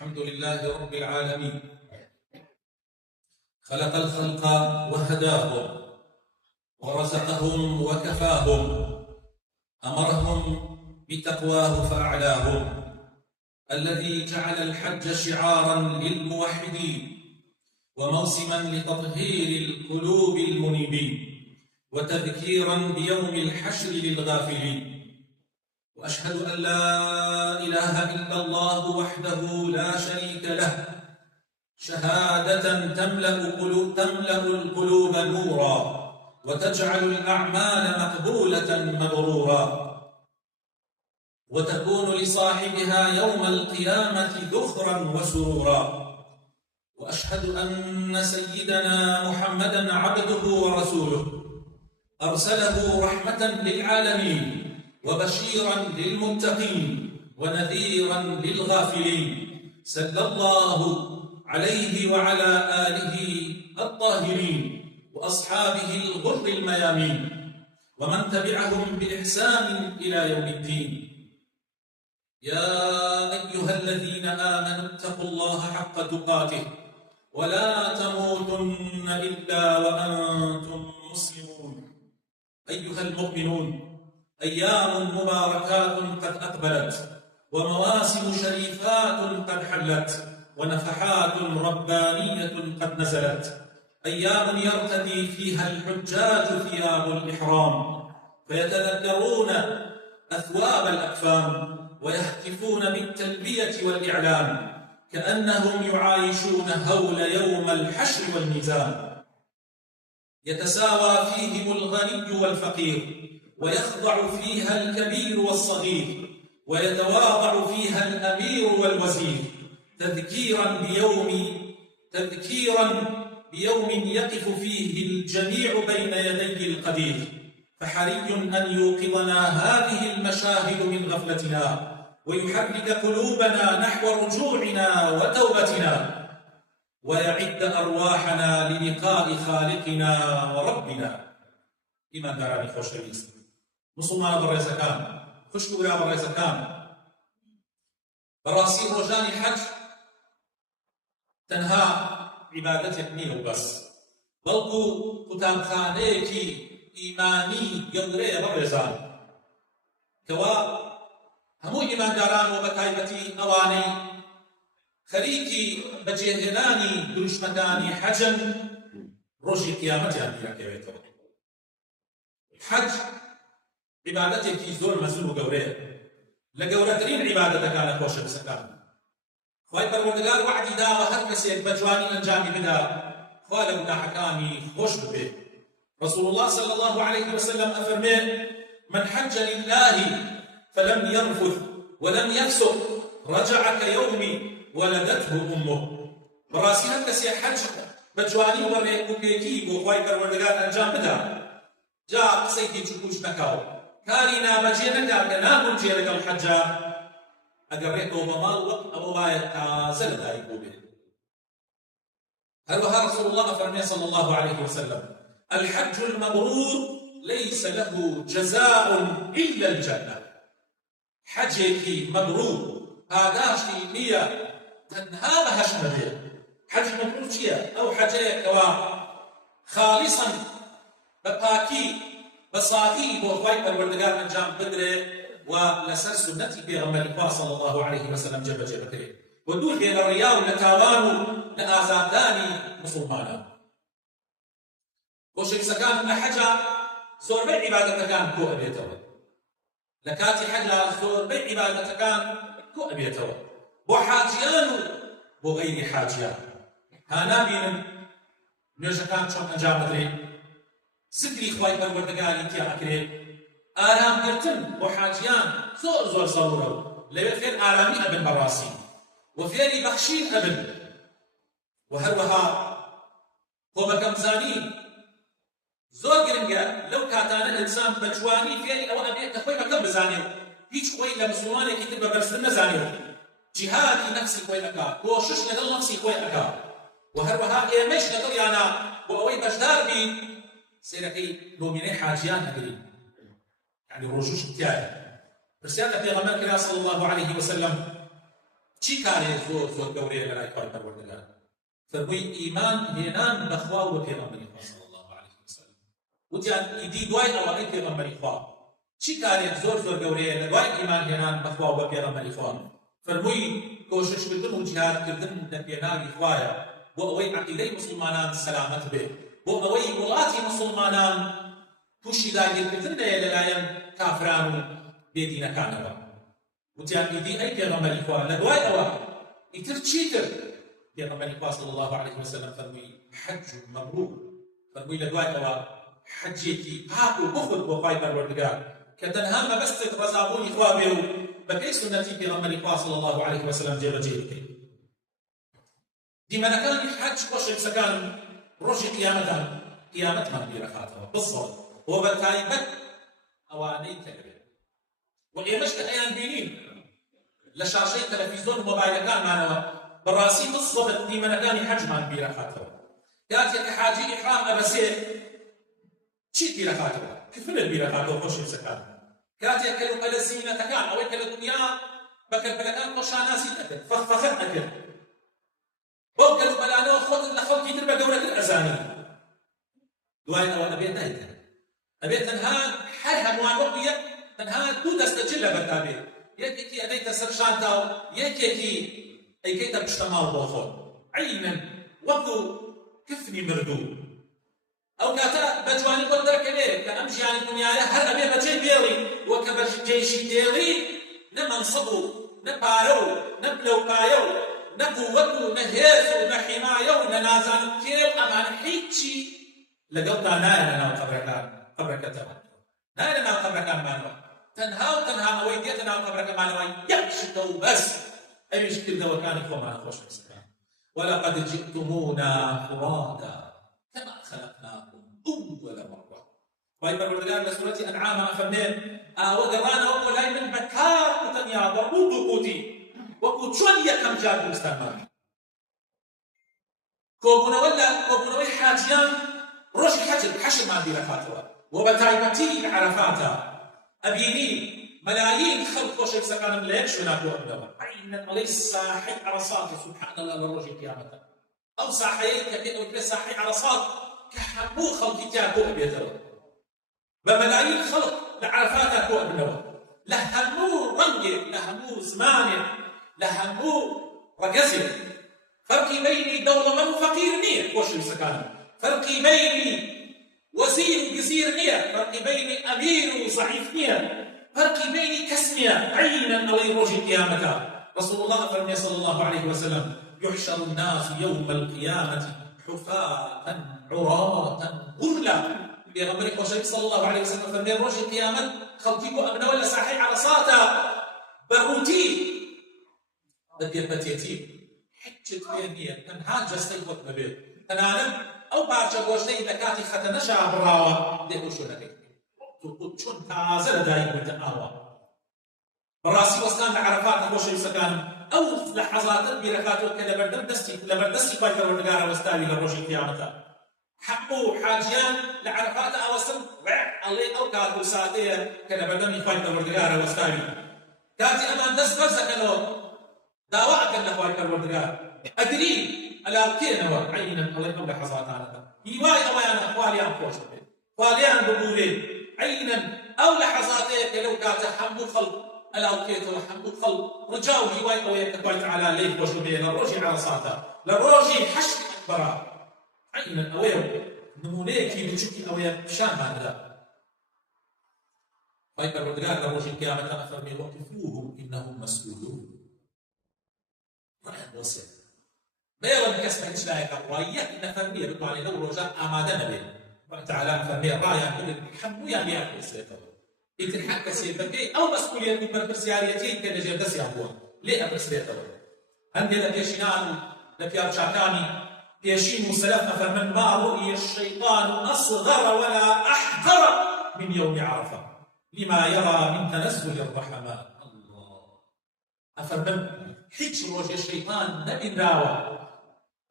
الحمد لله رب العالمين، خلق الخلق وهداهم ورزقهم وكفاهم، أمرهم بتقواه فأعلاهم، الذي جعل الحج شعارا للموحدين وموسما لتطهير القلوب المنيبين وتذكيرا بيوم الحشر للغافلين. وأشهد أن لا إله إلا الله وحده لا شريك له، شهادة تملأ القلوب نورا وتجعل الأعمال مقبولة مبرورا، وتكون لصاحبها يوم القيامة ذخرا وسرورا. وأشهد أن سيدنا محمدًا عبده ورسوله، أرسله رحمة للعالمين وبشيرا للمتقين ونذيرا للغافلين، صلى الله عليه وعلى آله الطاهرين وأصحابه الغر الميامين ومن تبعهم بإحسان إلى يوم الدين. يا أيها الذين آمنوا اتقوا الله حق تقاته ولا تموتن إلا وأنتم مسلمون. أيها المؤمنون، أيام مباركات قد أقبلت، ومواسم شريفات قد حلت، ونفحات ربانية قد نزلت. أيام يرتدي فيها الحجاج ثياب الإحرام فيتذكرون أثواب الأكفان ويهتفون بالتلبية والإعلان كأنهم يعايشون هول يوم الحشر والميزان. يتساوى فيهم الغني والفقير، ويخضع فيها الكبير والصغير، ويتواضع فيها الأمير والوزير، تذكيرا بيوم يقف فيه الجميع بين يدي القدير. فحري أن يوقظنا هذه المشاهد من غفلتنا، ويحرك قلوبنا نحو رجوعنا وتوبتنا، ويعد أرواحنا للقاء خالقنا وربنا. إيمان داراني خوشويست مسلمان بەڕێزەکان، خوشک و برا بەڕێزەکان، بەڕاستی ڕۆژانی حەج تەنها عیبادەتێک نییە و بەس، بەڵکو قوتابخانەیەکی ئیمانی گەورەیە بەڕێزان، کەوا هەموو ئیمانداران و بەتایبەتی ئەوانەی خەریکی بەجێهێنانی دروشمەکانی حەجن ڕۆژی قیامەتیان بیرەکەوێتەوە. حەج عیبادەتێکی زۆر مەزون و گەورەیە، لە گەورەترین عیبادەتەکانە خۆشەویستەکان. خوای پەروەردگار وعدی داوە هەر کەسێک بە جوانی ئەنجامی بدا خوا لە گوناحەکانی خۆش ببێ. رسول الله صلى الله عليه وسلم أفرمي: من حج لله فلم يرفث ولم يفسق رجع كيوم ولدته أمه. براسي هەر کەسێک حەج بە جوانی و بەڕێکوپێکی بۆ خوای پەروەردگار ئەنجام بدا، جا قسەی هیچ کوش نەکاو، کاری نابەجێ نەکات کە نابووجێ لەگەڵ حەجا، ئەگەڕێتەوە بە ماڵ وەک ئەوە وایە تازە لەدایک بوو بێت. هەروەها رسول الله فەرمێ صلى الله عليه وسلم: الحج المبرور ليس له جزاء إلا الجنة. حەجێکی مەبرور پاداشتی نییە تەنها بەهەشت نەبێت. حەجی مەبرور چییە؟ ئەو حەجەیەکەوە خاڵیساً بەپاکی بەساتی بۆ خوای پەروەردگار ئەنجام بدرێ و لەسەر سنەتی پێغەمبەری خوا صلی الله عليه وسلم جێبەجێ بکرێت و دوور بێ لە ڕیا و لە تاوان و لە ئازاردانی موسڵمانان. خۆشەویستەکان، لە حەجا زۆربەی عیبادەتەکان کۆ ئەبێتەوە، لە کاتی حەجا زۆربەی عیبادەتەکان کۆ ئەبێتەوە بۆ حاجیان و بۆ غەیری حاجیان. ها نابینن نوێژەکان چۆن ئەنجام بدرێت، سکری خوای پەروەردگاری تیا ئەکرێت، ئارامگرتن بۆ حاجیان زۆر زۆر زەڕورە و لەوێ فێر ئارامی ئەبن بەڕاستی و فێری بەخشین ئەبن. و هەروەها خۆبەکەمزانی زۆر گرنگە لەو کاتانە ئینسان بە جوانی فێری ئەوە ئەبێت کە خۆی بەکەم بزانێ و هیچ خۆی لە مسلمانێکی تر بەبەرزتر نەزانێ و جیهادی نەفسی خۆی ئەکا، کۆشش لەگەڵ نەفسی خۆی ئەکا. و هەروەها ئێمەش لەگەڵیانە بۆ ئەوەی بەشدار بین سێرەکەی دۆمینەی حاجیان ئەگرین، یعنی ڕۆژوش تایە. پرسیان لە پێغەمبەر کرا صلی الله عليه وسلم: چی کارێ زۆر زۆر گەورەیە لە لای خوای پەروەردگار فەرمووی ئیمان هێنان بەخوا و بە پێغەمبەری خوا صلی الله علیه وسلم وتیان ئیدی دوای ئەوەی پێغەمبەری خوا چی کارێک زۆر زۆر گەورەیە لە دوای ئیمان هێنان بەخوا و بە پێغەمبەری خوا فەرمووی کۆششکردن و جیهادکردن لە پێناوی خوایە بۆ ئەوەی عەقیدەی موسڵمانان سەلامەت بێت بۆ ئەوەی وڵاتی موسڵمانان تووشی داگیرکردن لێیە لەلایەن کافران و بێدینەکانەوە وتیان ئیدی ئەی پێغەمبەری خوا لە دوای ئەوە ئیتر چیتر پێغەمبەری خوا صلی الله علیه وسلم فەرمووی حەج مەبرور فەرمووی لە دوای ئەوە حەجێکی پاک و بخود بۆ خوای پەروەردگار کە تەنها مەبەستت ڕەزابوونی خوا بێ و بەپێی سونەتی پێغەمبەری خوا صلی الله علیه وسلم جێبەجێ بکەیت دیمەنەکانی حەج خۆشەویستەکانم ڕۆژی قیامەتمان بیرەخاتەوە بسڵ بۆ بە تایبەت ئەوانەی کەدەبێت و ئێمەش کە ئەیان بینین لە شاشەی تەلەڤیزۆن و مۆبایلەکانمانەوە بەڕاستی بسڵ دیمەنەکانی حەجمان بیرەخاتەوە کاتێک کە حاجی ئیحرام ئەبەسێت چیت بیرەخاتەوە کفرت بیرەخاتەوە خۆشەویستەکان کاتێک کە لومەلە زینەتەکان ئەوەی کە لە دنیا بە کەلبەلەکان خۆشاناسی ئەکرد فەخفەخت ئەکرد بەو کەلبەلانەوە خۆتت لە خەڵکی تر بە گەورەتر ئەزانی دوای ئەوە ئەبێت دایکەن ئەبێت تەنها هەر هەمووان وەکو یەک تەنها دوو دەستە جل لەبەردا بێت یەکێکی ئەدەیتە سەر شانتا و یەکێکی ئەیکەیتە پشتە ماڵ بۆ خۆت عینەن وەکو کفنی مردوو ئەو کاتە بە جوانی بۆ دەرکەوێت کە ئەم ژیانی دنیاە هەر ئەبێ بەجێ بێڵی وەکە بەجێشی دێڵی نە مەنسەب و نە پارە و نە پلەوپایە و نە قووەت و نە هێز و نە حیمایە و نە نازانم کێو ئەمانە هیچی لەگەڵدا نایە لە ناو قەبرەکەتەوە نایە لە ناو قەبرەکانمانەوە تەنها و تەنها ئەوەی دێتە ناو قەبرەکەمانەوە یەک شتە و بەس ئەویش کردەوەکانی خۆمان خۆشەویستەکان ولقد جئتمونا فرادا كما خلقناكم أول مرة وهي پروردگار لە سورەتی ئەنعام فەرمێن ئاوە گەڕانە وەکو لای من بەکار وتەنیا بەڕوود و قوتی وەکو چۆن یەکەم جار دروستانمان کۆبوونەوەی حاجیان ڕۆژی حەشرمان بیرەخاتەوە و بە تایبەتی لە عەرەفاتە ئەبینی ملايين خلق خۆشەویستەکانم لە یەک شوێنە کۆبنەوە عینەن ئەڵێی ساحەی عەرەساتە سوبحان الله لە ڕۆژی قیامەتە ئەو ساحەیەی کە پێ ساحەی عەرەسات کە هەموو خەڵکی تیا کۆبێتەوە بە ملايين خەڵق لە عەرەفاتە کۆبنەوە لە هەموو ڕەنگێک لە هەموو زمانێک لە هەموو ڕەگەزێک فەرقی بەینی دەوڵەمەند و فەقیر نییە خۆشەویستەکانم فەرقی بەینی وەزیر و گزیر نییە فەرقی بەینی ئەمیر و زەعیف نییە فرقی بینی کس نییە عیناً ئەوەی ڕۆژی قیامەتە رسول الله فرمي صلى الله عليه وسلم يحشر الناس يوم القيامة حفاة عراة غرلا بيغمبري خوشي صلى الله عليه وسلم فرمي ڕۆژی قیامەت خەڵکی بۆ ئەبنەوە لە ساحەی عەرەساتە بەڕووتی بەتێبەتێتی حچت پێ نییە تەنها جەستەی خۆت بەبێت تەنانەت ئەو پارچە گۆشتەی لە کاتی خەتەنەشا بڕاوە لێ خۆشۆنەکەی چون تازە لەدایک بێتە ئاوا بەڕاستی وەستان لە عەرەفات خۆشەویستەکانم ئەو لەحەزاتت بیرەخاتەوە کە لەبەردەستی خوای پەروەردگارە وەستاوی لە ڕۆژی قیامەتە هەموو حاجیان لە عەرەفاتە ئەوەستن ئەڵێ ئەو کات و ساتەیە کە لەبەردەمی خوای پەروەردگارە وەستاوی کاتی ئەمان دەست بەرز دەکەنەوە داوا ئەکەن لە خوای پەروەردگار ئەگری ئەلاوکێنەوە عینەن ئەڵێ ئەو لەحەزاتانەکە هیوای ئەوەیانە خوالیان خۆش بێت خوالیان ببوورێت عينا أو لحظاتك لو كانت حمو خلق ألا وكيت وحمو خلق رجاو هواي أو يكتبوا تعالى ليه وشبيه للروجي على صاتا للروجي حشد أكبر عينا أو نمونيك يدوشكي أو يبشان هذا فايبر ودقار للروجي القيامة أفرمي وقفوهم إنهم مسؤولون رأي وصل ما يرون كسمة إشلاعك الرأية إن فرمي بطوالي لو رجاء أمادنا به تعالى فمي رايا كل حمو يا بيا كسيته يتحك كسيته او مسؤوليه من برسياريتين كنجي دسي ابو ليه برسيته عندي لبيشنان لبيا شاكاني بيشين مسلفنا فمن ما رؤي الشيطان اصغر ولا احقر من يوم عرفه لما يرى من تنزل الرحمن الله افرمن حج روج الشيطان نبي راوى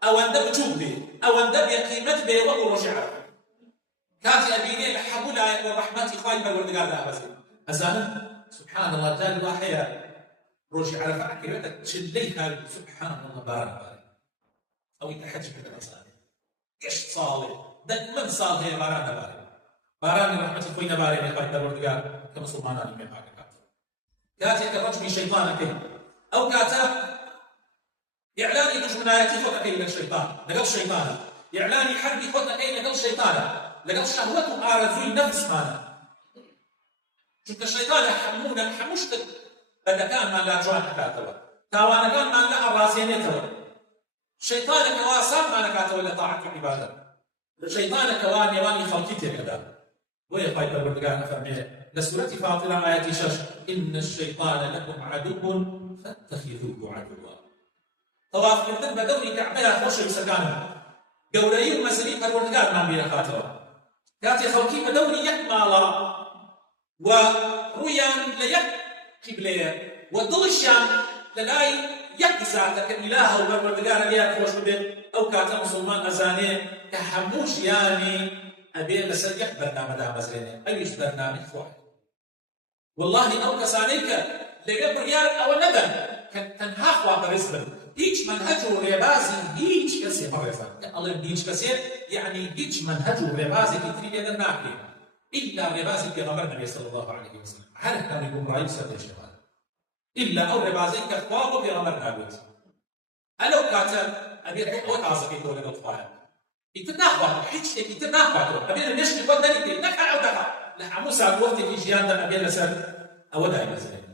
او اندب جوبي او اندب قيمت به وروج عرفه كاتي أبيني لحبولا ورحمتي خايبة والدقال لا بس أزانا سبحان الله جل وحيا ڕۆژی عەرەفە ئەکەوێتە چلەی هاوی سوبحان الله باران بارێ ئەوەی کە حەج کردە ئەزانێ گەشت ساڵێ دەگمەن ساڵ هەیە باران نەبارێ بارانی ڕەحمەتی خۆی نەبارێنێ خۆی پەروەردگار کە موسڵمانانی پێ پاک دەکات کاتێک کە ڕەجمی شەیطانەکەی ئەو کاتە إعلاني دژمنایەتی خۆت ئەکەی لەگەڵ شەیطان لەگەڵ شەیطانە إعلاني حربی خۆت ئەکەی لەگەڵ شەیطانە لەگەڵ شەهوەت و ئارەزووی نەفسمانە چونکە شەیطانە هەموو شتێک بەدەکانمان لا جوان دەکاتەوە تاوانەکانمان لا ئەڕازێنێتەوە شەیطانێکەوە ساممان دەکاتەوە لە تاعەت و عیبادەت شەیطانێکەوە نێوانی خەڵکی تێکەدا بۆیە خۆی پەروەردگار ئەفەرمێ لە سورەتی فاترە ئایەتی 6 إن الشيطان لكم عدو فاتخذوه عدوا تەوافکردن بە دەوری کەعبەیە خۆشەویستەکانم گەورەی و مەزنی پەروەردگارمان بێنەخاتەوە کاتێ خەڵکی بە دەوری یەک ماڵە و ڕوویان لە یەک قیبلەیە و دڵشیان لە لای یەک زاتە کە ئیلاهە و پەروەردگارە لێیان خۆش ببێت ئەو کاتە موسڵمان ئەزانێ کە هەموو ژیانی ئەبێ لەسەر یەک بەرنامەدا مەزرێنێ ئەویش بەرنامەی خۆی والله ئەو کەسانەی کە لەوێ بڕیار ئەوە نەدەن کە تەنها خواپەرست بن هیچ منهج و ڕێبازی هیچ کەسێ بەڕێزان ئەڵێن هیچ کەسێ یعنی هیچ منهج و ڕێبازێکی تری لێدەن ناکرێت إلا ڕێبازی پێغەمبەر نەبی صلی الله عليه وسلم هەر کەمی گومڕایی سەردەشێوان إلا ئەو ڕێبازەی کە خوا بۆ پێغەمبەر نابێت ئەلەو کاتە ئەبێت ئەوە تازەکەیتەوە لەگەڵ خوایە ئیتر ناخواتەوە هیچ شتێکی تر ناخواتەوە ئەبێت لە مێشکی خۆت دەریکرێت نەک ئەو دەقا لە هەموو سات وەختێکی ژیاندا ئەبێت لەسەر ئەوە دایمەزرێت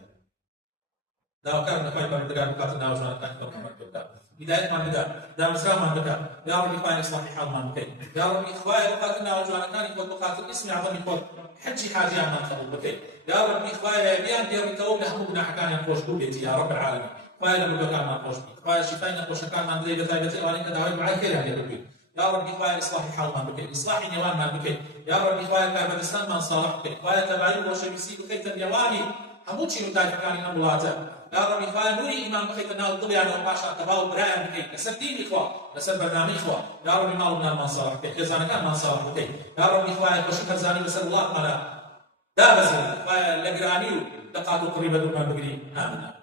داواکارم لە خوای پەروەردگار بکاتە ناوژوانەکانی پێغەمبەر پێدا هیدایەتمان بدا دامەزرامان بکات یا ڕەبی خوای ئیسلاحی حاڵمان بکەیت یا ڕەبی خوای بکاتە ناوژوانەکانی خۆت بخاتر ئیسمی عەظەمی خۆت حەجی حاجیانمان قبوڵ بکەیت یا ڕەبی خوای بیان دێڕیتەوە لە هەموو گوناحەکانیان خۆش بووبێتی یا ڕەب العالەمین خوای لە مردوەکانمان خۆش بکەیت خوای شیفای نەخۆشەکانمان بدەیت بە تایبەتی ئەوانەی کە داوای دوعای خێریان لێ بکەیت یا ڕەبی خوای ئیسلاحی حاڵمان بکەیت ئیسلاحی نێوانمان بکەیت یا ڕەبی خوای کاربەدەستانمان ساڵح بکەیت خوای تەبایی و ڕۆشەویستی بکەیتە نێوانی هەموو چین و تایفەکانی ئەم وڵاتە یا ڕەبی خوای نوری ئیمان بخەیتە ناو دڵیانەوە پاشان تەواو و برایان بکەیت لەسەر دینی خوا لەسەر بەرنامەی خوا یا ڕەبی ماڵ و منالمان ساڵح بکەیت خێزانەکانمان ساڵح بکەیت یا ڕەبی خوای خۆشی هەرزانی بەسەر وڵاتمانە دابەزێت خوای لە گرانی و لە قات و قڕی بەدوورمان بگری ئامین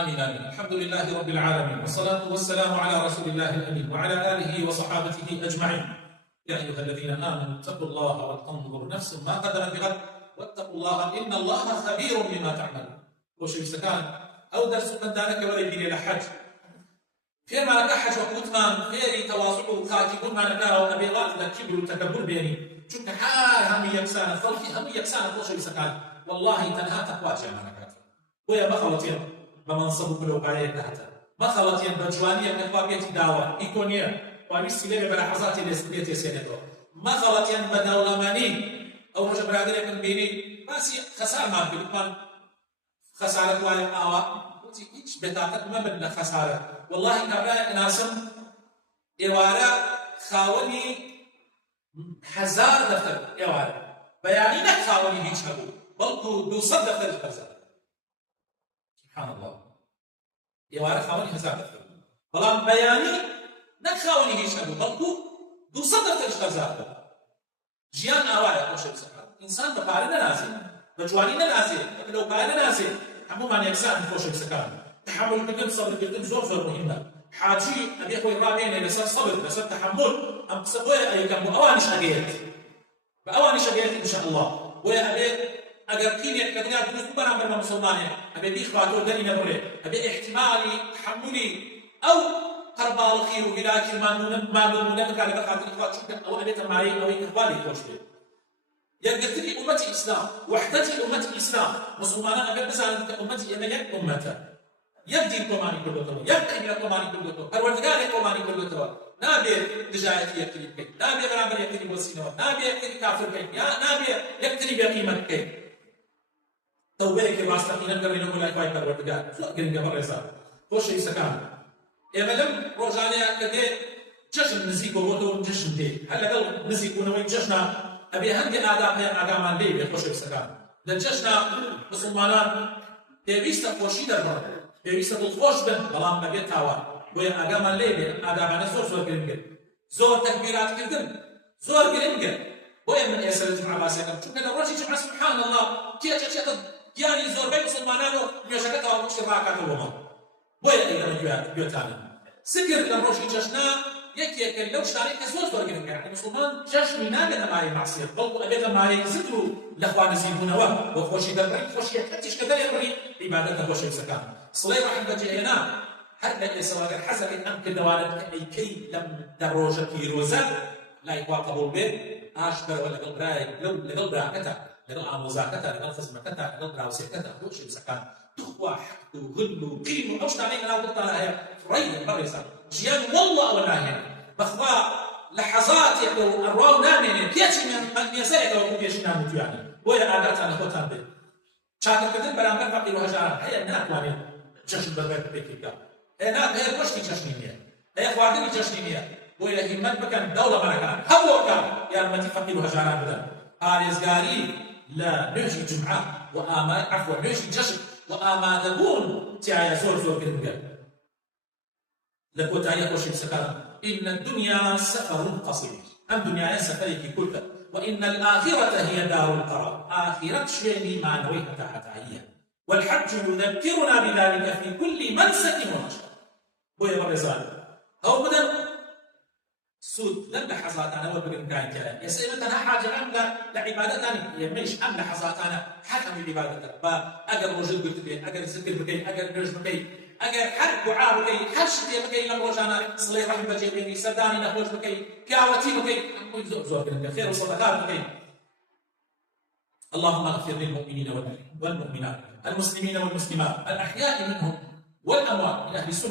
آمين آمين الحمد لله رب العالمين والصلاة والسلام على رسول الله الأمين وعلى آله وصحابته أجمعين يا أيها الذين آمنوا اتقوا الله ولتنظر نفس ما قدمت بغد واتقوا الله إن الله خبير بما تعملون وشي سكان أو درس من دانك ولا يدير إلى حج فيما لك حج وقوتمان فيري تواصل خاكبون ما نكاه ونبي الله إذا كبر وتكبر بيني شك حال هم يكسان الخلق هم يكسان وشي سكان والله تنهى تقوى جامعنا ويا بخلطين بمنصب بلوقاية تحته ما خلطين بجوانية من أخوابيتي دعوة إيكونية وعميس سليمة بلحظاتي ليستبيتي سينتو ما خلطين بدولماني أو رجل برادرية من بيني ماسي خسارة ما بلقمان خسارة وايا آوا وتي إيش بتاعتك ما بدنا خسارة والله كابراء ناسم إيوارا خاوني هزار دفتر إيوارا بياني نك خاوني هيش هبو بلكو 200 دفتر خسارة سبحان الله يوارد خاوني هزار دفتر بەڵام بەیانی نەک خاوەنی هیچ هەبوو بەڵکو 200 دەفتەرش هەزار بوو ژیان ئاوایە خۆشەویستەکان ئینسان بە پارە نەنازێت بە جوانی نەنازێت بە پلەوپایە نەنازێت هەموومان یەکسان خۆشەویستەکان تحملکردن سەبرکردن زۆر زۆر مهمە حاجی ئەبێ خۆی ڕابێنێ لەسەر سەبر لەسەر تحمل ئەم قسە بۆیە ئەیەکەم بۆ ئەوانیش ئەگەیت بە ئەوانیش ئەگەیت ئینشاء الله بۆیە ئەبێ ئەگەر قینێک کە دنیا دروست بەرامبەر بە مسلمانێک ئەبێ بیخواتەوە دەری نەبڕێ ئەبێ احتیمالی تحملی ئەو قەرباڵغی و هیلاکی مامونە بکات بە خاتری خوا چونکە ئەوە ئەبێتە مایەی ئەوەی ئیقبالی خۆش بێت یەکگرتنی ئومەتی ئیسلام وحدەتی ئومەتی ئیسلام مسلمانان ئەگەر بزانن کە ئومەتی ئێمە یەک ئومەتە یەک دین کۆمانی کردوتەوە یەک قیبلە کۆمانی کردوتەوە پەروەردگارێک کۆمانی کردوتەوە نابێت دژایەتی یەکتری بکەین نابێت بەرامبەر یەکتری بۆسینەوە نابێت یەکتری کافر بکەین یا نابێت یەکتری بێقیمەت بکەین تەوبەیەکی ڕاستەقینە بگەڕێنەوە بۆ لای خوای پەروەردگار زۆر گرنگە بەڕێزان خۆشەویستەکان ئێمە لەم ڕۆژانەیە کە دێ جەژن نزیک بۆتەوە جەژن دێ هەر لەگەڵ نزیک بوونەوەی جەژنە ئەبێ هەندێک ئادام هەیە ئاگامان لێ بێت خۆشەویستەکان لە جەژنە مسلمانان پێویستە خۆشی دەربڕن پێویستە دڵخۆش بن بەڵام بەبێت تاوان بۆیە ئاگامان لێ بێ ئادابانە زۆر گرنگن زۆر تەکبیراتکردن زۆر گرنگە بۆیە من ئێستا لە جمعە باسیەکەم چونکە لە ڕۆژی جمعە سبحان الله کێچێتە گیانی زۆربەی مسلمانان و نوێژەکە تەواوی ڕاکاتەوە بۆمە بۆیە ئەگەمە گوێتانن سکر لە ڕۆژی جەژنە یەکێکە لەو شتانەی کە زۆر گرنگە مسلمان جەژنی نابێتە مایەی مەعسیەت بەڵکو ئەبێتە مایەی زیندر و لە خوا نزیکبوونەوە بۆ خۆشی دەربڕی خۆشیەکەتیش کە دەرێ بڕی عیبادەتە خۆشەویستەکان سڵەی ڕەحیم بەجێهێنا هەر لە ئێسەواگەر حەزەکەی ئەم کردەوانت کە ئەیکەی لەم دەڕۆژە پیرۆزە لای خوا قبوڵ بێت ئاشکەرەوە لەگەڵ برایەک لەگەڵ براکەتە لەگەڵ ئامۆزاکەتە لەگەڵ خزمەکەتە لەگەڵ براوسێکەتە خۆشەویستەکان تخوا حەقد و غل و قیم و ئەو شتانەی لەناو دڵتانە هەیە ڕەیە بەڕێزە ژیان وەڵڵا ئەوە ناهێنێ بەخوا لەحەزاتێکە و ئەڕواو نامێنێ پێچی مێزەیەکەوە بۆ پێشی ناموتویانە بۆیە ئاگاتان لە خۆتان بێت چاکەکردن بەرامبەر فەقیر و هەژاران هەیە ناتوانێت جەشن بەبێت پێکی بکات هەیە گۆشتی جەشنی نییە هەیە خواردنی جەشنی نییە بۆیە هیممەت بکەن دەوڵەمەنەکان هەمووەکان یارمەتی فەقیر و هەژاران بدەن پارێزگاری لە نوێژی جمعە و عەفوە نوێژی جەشن و ئامادەبوون تایە زۆر گرنگە لە کۆتاییە خۆشەویستەکان إن الدنيا سفر قصير أم دنيا سفرك كلها وإن الآخرة هي دار القرار آخرة شيني ما نويها تحتها والحج يذكرنا بذلك في كل منسك ونشر بويا مرزان أو بدل سود لم لحظات أنا وبقن كان كلام يا سيدي أنا حاجة أملا لعبادة أنا يميش أم لحظات أنا حكم العبادة با أجر رجل قلت بيه أجر ذكر بكي أجر نجم بكي أجر حرب وعاب بكي هر شيء بكي لم رجعنا صلي رحم بجيبني سداني نخوش بكي كاوتي بكي زور كلام خير وصدقات بكي اللهم اغفر للمؤمنين والمؤمنات المسلمين والمسلمات الأحياء منهم والأموات من أهل السنة